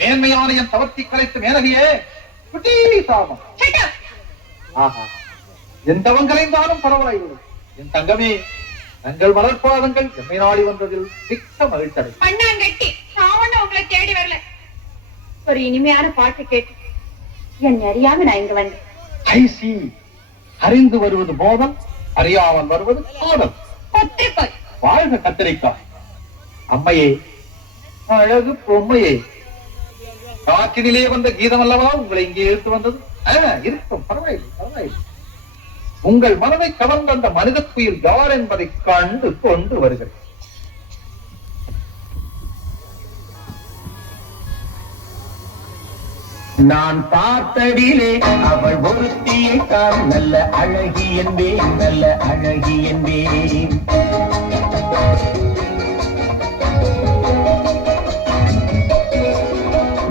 மேன்மையான தவத்தி கலைத்து மேலகியே குட்டி சாபம். என் தவம் கலைந்தாலும் பரவாயில்லை என் தங்கமே. தங்கள் மலர்பாதங்கள் எம்மை நாடி வந்ததில் மிக்க மகிழ்ச்சி. பண்ணாங்கட்டி சாவண்ண உங்களை தேடி வரல. ஒரு இனிமையான பாட்டு கேட்டு என் அறியாம நான் இங்க வந்தேன். அறிந்து வருவது போதம், அறியாமல் வருவது கோதம். வாழ்க கத்திரிக்காய். அம்மையே, அழகு பொம்மையே, காற்றினிலே வந்த கீதம் அல்லவா உங்களை இங்கே எடுத்து வந்தது? இருக்கும், பரவாயில்லை பரவாயில்லை. உங்கள் மனதை கவர்ந்த அந்த மனித புயல் யார் என்பதை கண்டு கொண்டு வருகிறேன். நான் பார்த்தடிலே அவள் ஒருத்தியை தான் நல்ல அழகி என்பேன், நல்ல அழகி என்பேன்.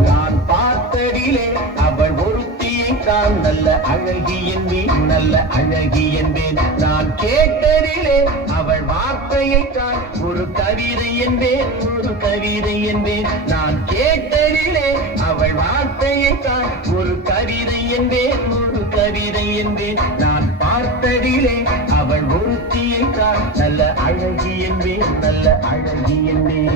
நான் பார்த்தடிலே அவள் ஒருத்தியை தான் நல்ல அழகி என்பேன், நல்ல அழகி என்பேன். நான் கேட்டதிலே அவள் வார்த்தையை தான் ஒரு கவிதை என்பேன், ஒரு கவிதை என்பேன். நான் கேட்டதிலே அவள் வார்த்தையை தான் ஒரு கவிதை என்பேன், ஒரு கவிதை என்பேன். நான் பார்த்ததிலே அவள் ஒருத்தியை தான் நல்ல அழகி என்பேன், நல்ல அழகி என்பேன்.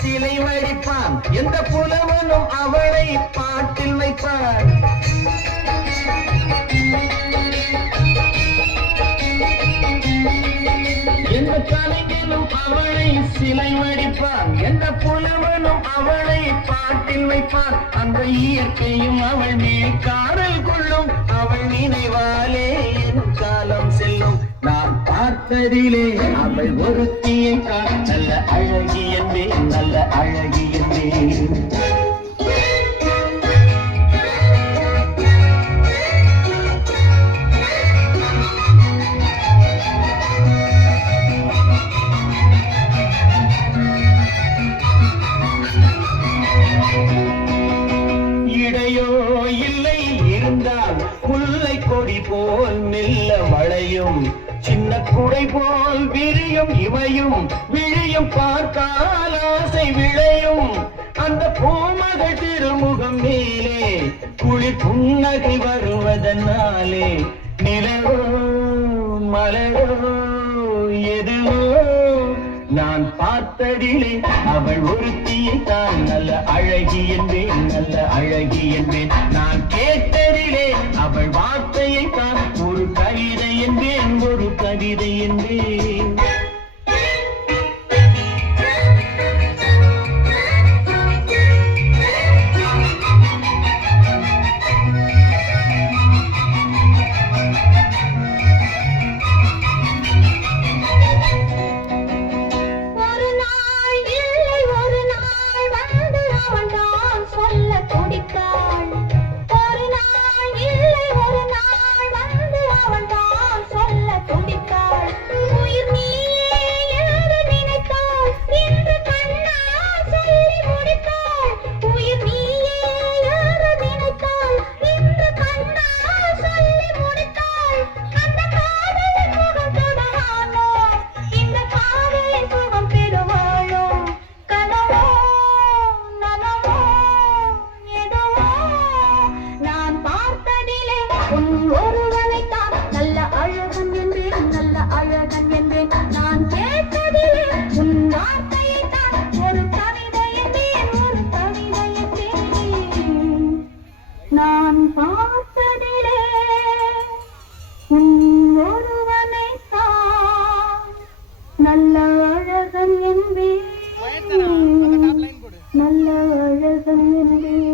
சிலை வடிப்பான், எந்த புலவனும் அவளை பாட்டில் வைப்பான். எந்த கலைஞனும் அவளை சிலை வடிப்பான், எந்த புலவனும் அவளை பாட்டில் வைப்பான். அந்த இயற்கையும் அவள் மேல் காதல் கொள்ளும், அவள் நினைவாலே என் காலம் செல்லும். நான் பார்த்ததிலே அவள் ஒருத்தியை தான் நல்ல அழகி என்பேன், நல்ல அழகி என்பேன். இடையோ இல்லை இருந்தால் முல்லை கொடி போல் மெல்ல வளையும், சின்ன குடை போல் விரியும் இமையும், விழியும் பார்த்தால் ஆசை விளையும். அந்த பூமகள் திருமுகம் மேலே குளி புன்னகை வருவதனாலே நிலவோ மலரோ எதுவோ நான் பார்த்ததிலே அவள் ஒருத்தியை தான் நல்ல அழகி என்பேன், நல்ல அழகி என்பேன். நான் கேட்டதிலே அவள் வார்த்தையை தான் ஒரு கவிதை என்பேன், ஒரு கவிதை என்பேன். சொல்ல துடித்தாள் நல்ல அழகன் என்பேன்